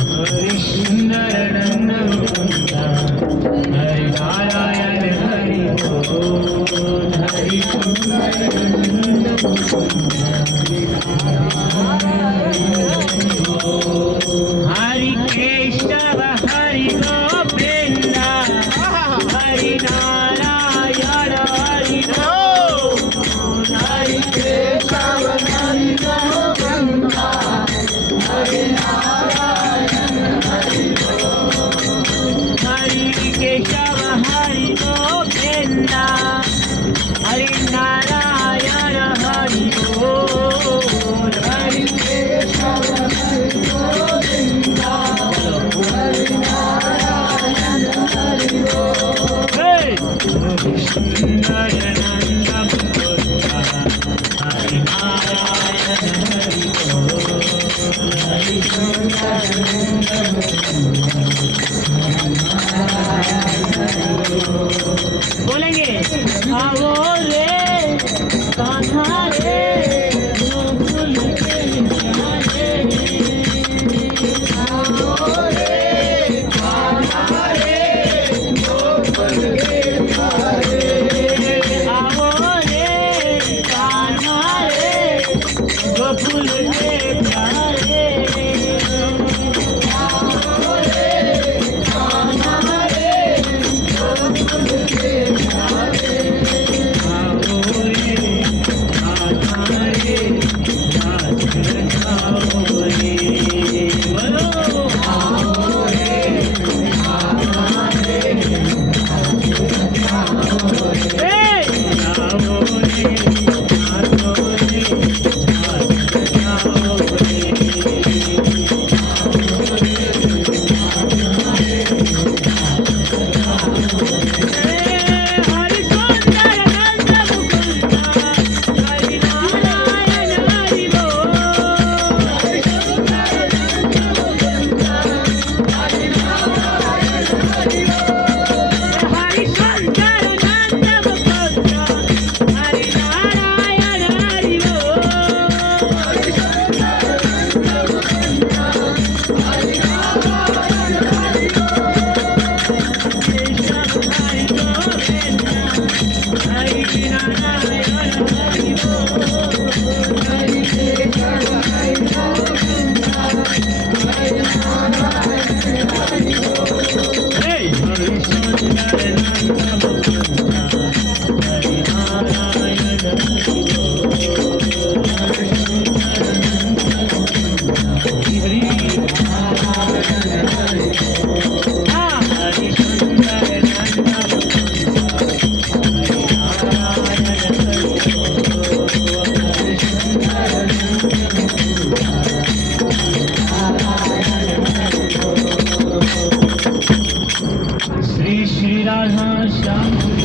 हरी सुंदर नंद हरि नारायण हरि बोल हरि सुंदर नंद हरि केशव हरि गोविंद हरि नारायण हरि बोल हरि केशव हरि गोविंद हरि नारायण हरि बोल हरि केशव हरि गोविंद हरि नारायण हरि बोल हरि केशव हरि गोविंद हरि नारायण हरि बोल हरि सुंदर नंद हरि नारायण हरि बोल हरि सुंदर बोलेंगे आओ रे कान्हा रे गोकुल के प्यारे आओ रे कान्हा रे गोकुल के प्यारे आओ रे कान्हा रे गोकुल के प्यारे श्री श्री राधा श्याम